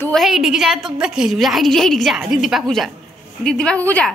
तू हेडिक जा तो देखे जा हेडिक जा दीदी पाखु जा दीदी पाखु जा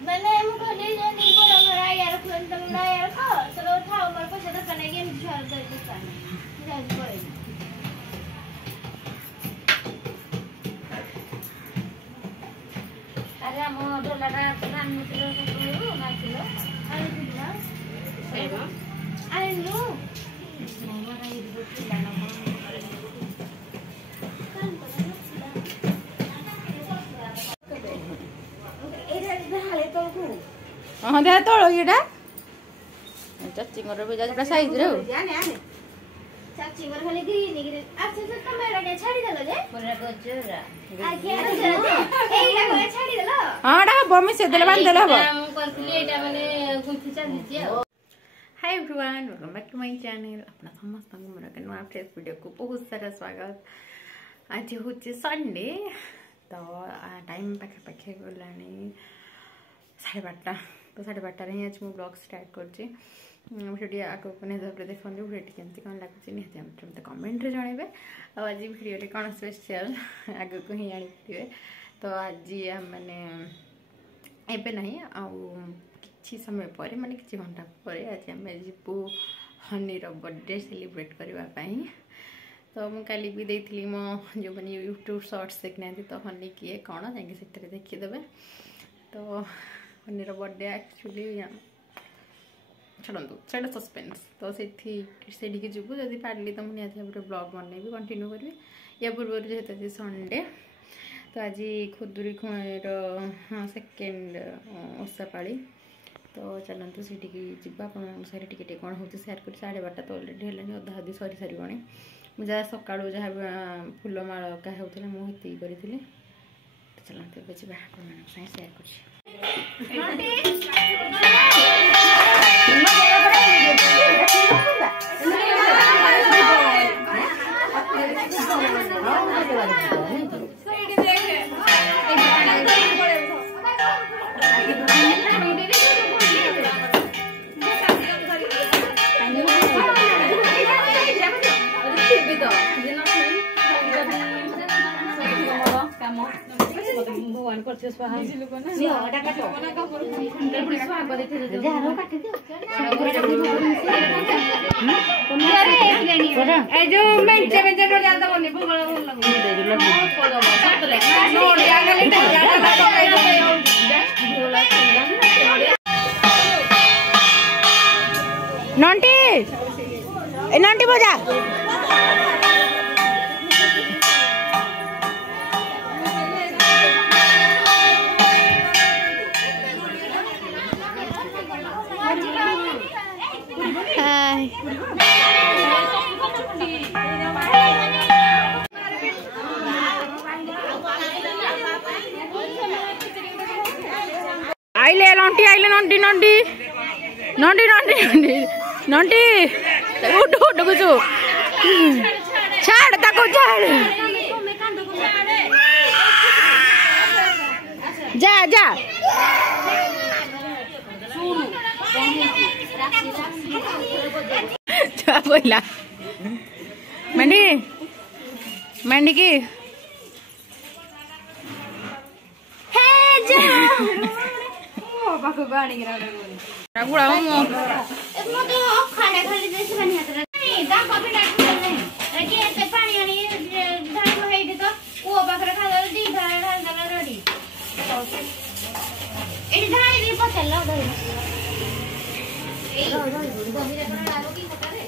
मैंने मुझे ले जाने को लगा यार फोन तो ना यार को चलो था ऊपर को ज्यादा करने के मुझे हर कर दिखा नहीं पड़ेगा अरे हम डोला का नाम मित्र को ना चलो अरे नो मामा का ये बुक लाना हाँ दे तोड़ ये चाची भी जा साइज रे चाची मर खाली ग्रीन ग्रीन अच्छा से कैमरा के छाड़ी देलो जे मोरा गजरा आगे एइला को छाड़ी देलो हां डा बमी से देले बांध देले हबो हम करथली एटा माने गुंथि चली जे hi everyone welcome back to my channel अपना समस्त मोरा के नया फ्रेश वीडियो को बहुत सारा स्वागत आज होचे संडे तो टाइम पाखे पाखे गलानी 12:30 तो 12:30 रे आज मु ब्लॉग स्टार्ट करछि वीडियो आको कोने जबरे देखंदे वीडियो केमती कोन लागुछि नि हमते कमेंट रे जणेबे आ आज वीडियो रे कोन स्पेशल आगो को ही आनिथिबे तो आज माने एबे नहीं आ किछि समय परे माने किछि घंटा परे आज हम जिपु हनी रो बर्थडे सेलिब्रेट करबा पई तो मु काली भी देथिली मो जो माने YouTube शॉर्ट्स देखना तो हनी किए कोन जाके सेटरे देखि देबे तो हनी रो बर्थडे एक्चुअली छड़ू से सस्पेन्स तो से जीवु जदि पार्ली तो मुझे भाव ब्लॉग बनैबी कंटिन्यू करी या पूर्व जेहतु संडे तो आज खुदुरी खुआईर सेकेंड ओषा पाली तो चलते से सारे टे कौन हो सेयार कर 12:30 तो अलरेडी है अधा अधी सरी सारे मुझे सका जहाँ फूलमाल क्या होता मुझे करी चलते सेयार कर भगवान कर नंटी बजा आइले नंटी आइले नंटी नंटी नंटी नंटी नंटी नंटी उठ उठ कुछ छाड़ ताको छाड़ जा जा बोला मंडी मंडी की बाको गाड़ी गिरा बुढ़ा मो मो तो खाड़े खाली जैसे बनी हाथ नहीं दा कॉफी डाल नहीं ये ते पानी आनी धान को हेडी तो को बाकरे खा दे दी धान धान रेडी एडी धान भी पचल ला दे ए गमीरे बना लागो की खता रे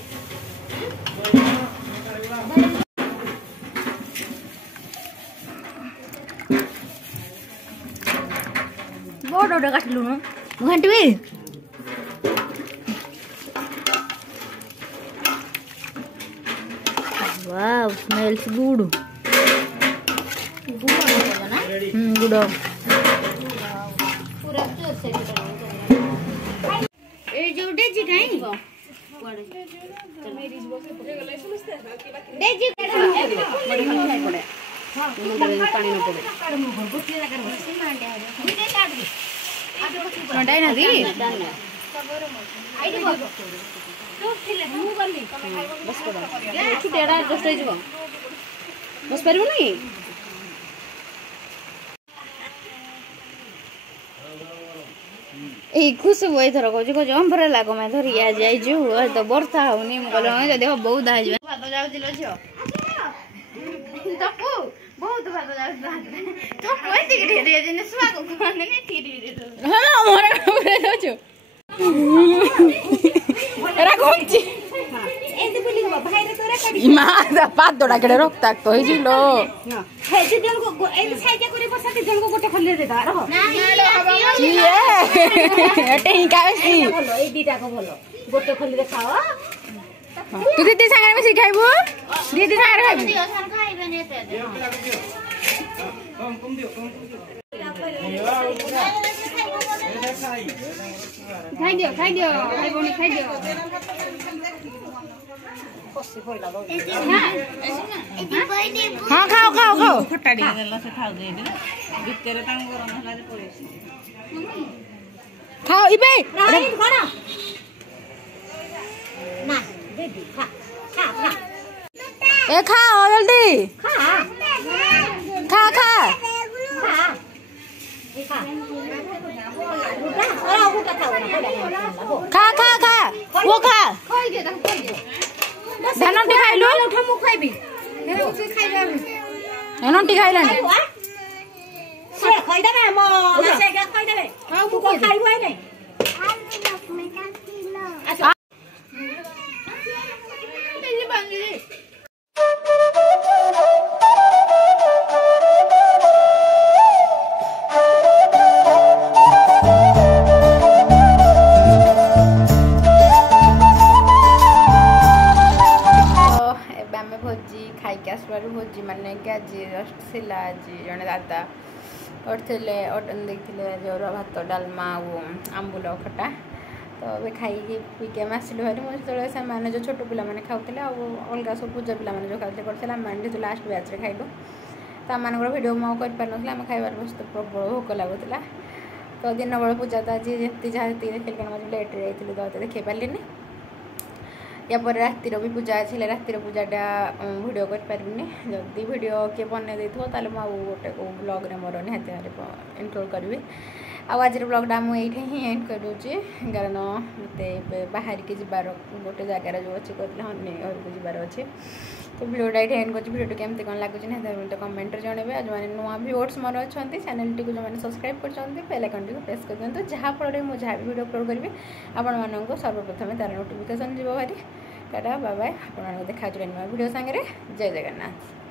बोर्ड काटलु न घंटी वाओ स्मेल्स गुड गुड पूरा जोर से ए जो डेजी काई डेजी पड़े पानी न पड़े मंडाई ना दी बस छुटेड़ा जस्ट हो बस पारू नहीं खुश हुए थर कह अम्ब्रेला कमाई धरिक आज आईचु तो बर्षा होनी मुझे देख बहुत भात जाऊँ झील तपु बहुत भात जाऊँ पात दौड़ा के रक्ताक्त हो तू दीदी सागे मिसी खाइबू दीदी सागे खाइबू खाई दियो हाँ खाओ खाओ खाओ खाओ इबे ए खाओ जल्दी खा खा खा खा खा वो खा धनटी खाइलु धनटी खाइलानी भोजी खाइक आसबार भोजी माने कि आज जस्ट सिला आज जड़े दादा करते अटन देखते आज अरुआ भात डालमा आंबुल खटा तो ये खाई पीके आम आसलु भाई मुझे से जो छोट पिला खाऊले अलग सब पूजा पिला जो खाते करते आम लास्ट बैच खाइलु तो आम भिडियो मुझे कर पार ना खाइबार बस तो प्रबल भोक लगुला तो दिन बेला पूजा तो आज जी जहाँ देखिए क्या मुझे लेट्रे जाइए तो देखी पारे या पर रातिर भी पूजा अच्छे रातिर पूजाटा वीडियो कर पारिनी जदि वीडियो किए बन दे तो गोटे को ब्लॉग रे मोर निहाती भाव इनक्लूड करी आज ब्लॉगटा मुझे ही एंड कर कारण मत बाहर की जबार गोटे जगार जो अच्छे कहते हनी घर को जबार अच्छे तो वीडियोटा ये एंड कर वीडियो केमती कौन लगुच मत कमेंट जनइबे जो मैंने नुआ व्यूअर्स मोर अच्छा चैनल टी जो मैंने सब्सक्राइब कर बेल आइकन टी प्रेस कर दिखाँ जहाँफल मुझे जहाँ भी वीडियो अपलोड करी आपण सर्वप्रथम तार नोटिफिकेशन जीव भारी टाटा बाय बाय आप देखा नुआ वीडियो सांगे जय जगन्नाथ।